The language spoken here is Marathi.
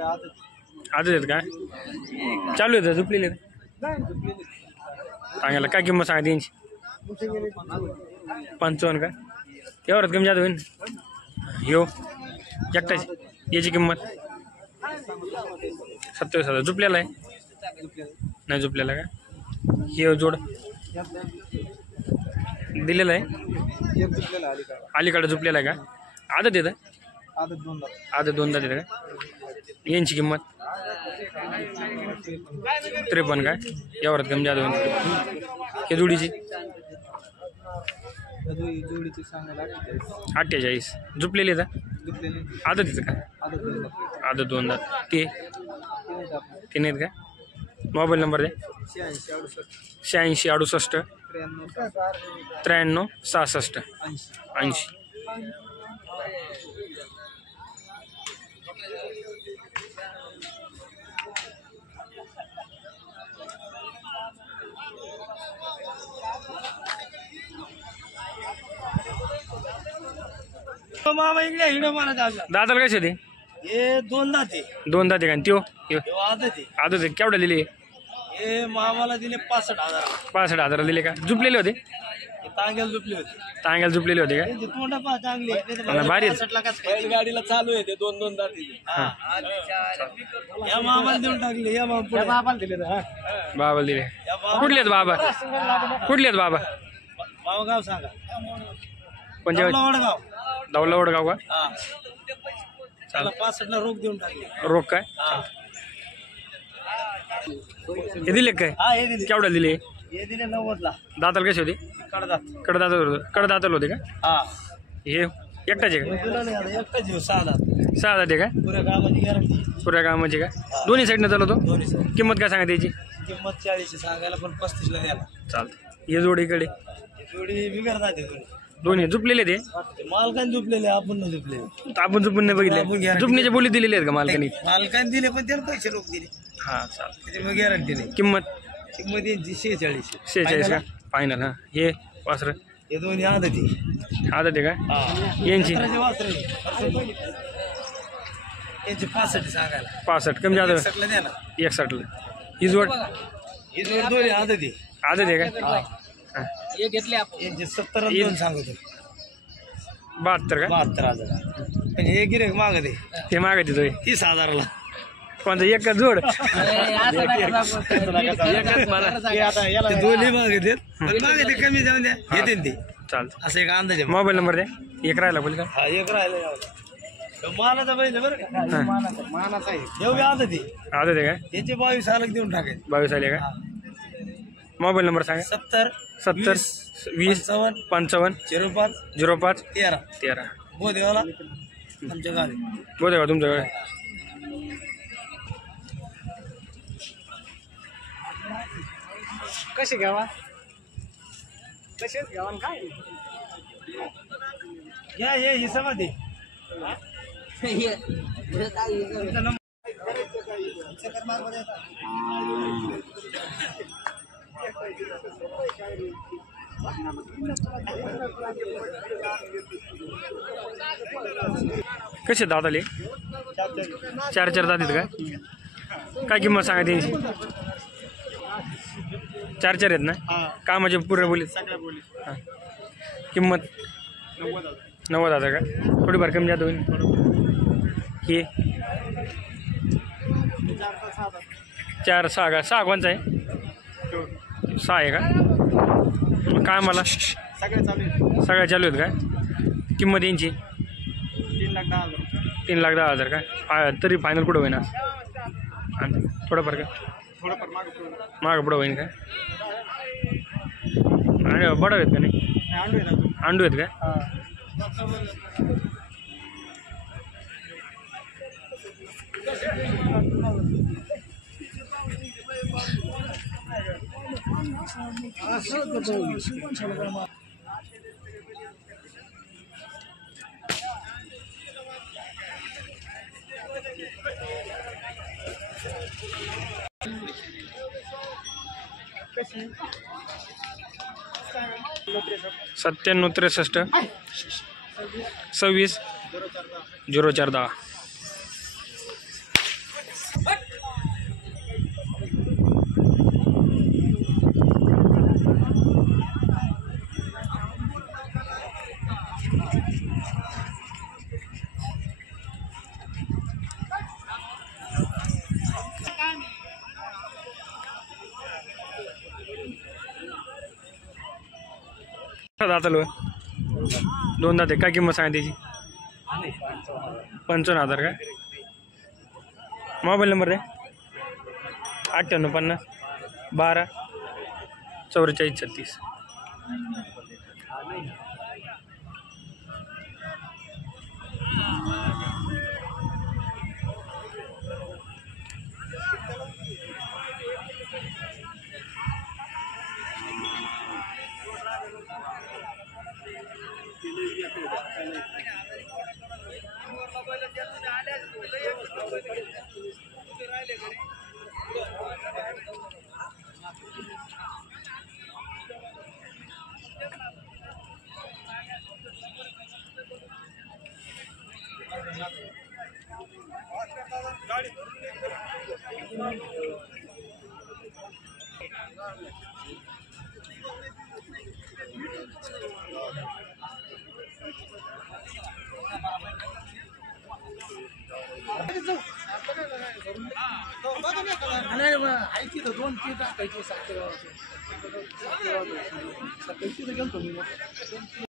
आजच आहेत का? चालू आहेत झुपलेले सांगायला काय किंमत सांगा त्यांची? 55 का? एवढ्यात कमी जात होईल यो एकट्याची याची किंमत 27,000 झुपलेला आहे नाही झुपलेला का? हे जोड दिलेला आहे अलीकडे झुपलेला आहे का? आदत येतं आदत दोनदा देतं का? यांची किंमत 53 का? एवढ्यात कमी जात होईल हे जोडीची 48 झुपलेली आहे का? आदत येतं का? आदत दोनदा ते तीन आहेत का? मोबाईल नंबर द्या 86 68 93 66 80. दादाला कसे ते? हे दोनदा ते दोन दाते का? त्यो आदत आदत आहे केवढा दिले? हे मामाला दिले 65,000. 65,000 दिले का? झुपलेले होते? तांग्याला झुपले होते. तांग्याला झुपलेले होते का? तोंड पहा चांगले भारी गाडीला चालू आहे ते दोन दाते. या मामाला देऊन टाकले. या बाबाला दिले. बाबा दिले. कुठले आहेत बाबा? कुठले आहेत बाबा? मामा गाव सांगा. कोणत्या? वडगाव. दौला वडगाव का? त्याला 65ला रोख देऊन टाकले. रोख काय? हे दिले काय? हे दिले. केवढा दिले? हे दिले 90ला. दाताला कसे होते? कडदाताला होते का? हे एकटाचे का? एकटाच जीव 6 दात. 6 दाते का? पुऱ्या कामाची गॅरंटी. पुऱ्या कामाचे का? दोन्ही साईडनं चालवतो? दोन्ही साईड. किंमत काय सांगा त्याची? किंमत 40 सांगायला पण 35ला द्यायला चालतं. हे जोडीकडे जोडी बिगर जाते. दोन्ही झुपलेले ते? मालकाने झुपलेले आपण न झुपलेले. आपण झुपून नाही बघितले? झुपण्याचे बोली दिलेली आहेत का मालकाने? मालकाने दिले पण त्याला पैसे लोक दिले. हा चालतं. त्याच्यामुळे गॅरंटी नाही. किंमत किंमत यांची 46. 46 का? फायनल. हा हे वासर हे दोन्ही आदती. आदत आहे का? यांची यांची 65 सांगायला. 65 कमी जातं 61ला द्या ना. 61ला. ही जोड हे दोन्ही आदती. आदत आहे का? हे घेतले आपण. यांचे 70 आणि 2 सांगतो. 72 का? 72,000. पण हे गिरेक मागत आहे. ते मागायचे तो 30,000ला. कोणतं एक का जोड? दोन्ही मागत आहेत. मागत कमी जाऊन द्या. घेते ते. चालतं. असं एक अंदाज आहे. मोबाईल नंबर द्या. एक राहिला बोल का? हा एक राहिलं. मानाचा पाहिजे बरं का? मानाचा आहे. एवढी आदती. आदत आहे का? याचे 22 अलग देऊन टाकायचे. 22 आले का? मोबाईल नंबर सांगा. 70 70 20 55 05 05 13. 13. बोदेवाला आमच्या गावी. बोलते का तुमच्याकडे? कसे घ्यावा? कसेच घ्यावा काय? घ्या हे हिसाबात कसे दात आले? 4 दात आहेत का? काय किंमत सांगा त्यांची? 4 आहेत ना? कामाचे पुरे बोलीत किंमत 90,000 का? थोडीफार कमी जात होईल. हे 4 6 का? 6 कोणचा आहे? 6 आहे का? काय मला सगळ्या चालू आहेत का? किंमत यांची 3,10,000 का? तरी फायनल कुठं होईना? थोडंफार का? मागं पुढं होईन का? आणि बडा आहेत का? नाही अंडू आहेत का? कशी 97 63 26 0410. दाताल 2 दात आहे. काय किंमत सांगा त्याची? 55,000 का? मोबाईल नंबर आहे 9850 12 44 36. दोन तीन टाकायचे 7 सकाळी गेलो मी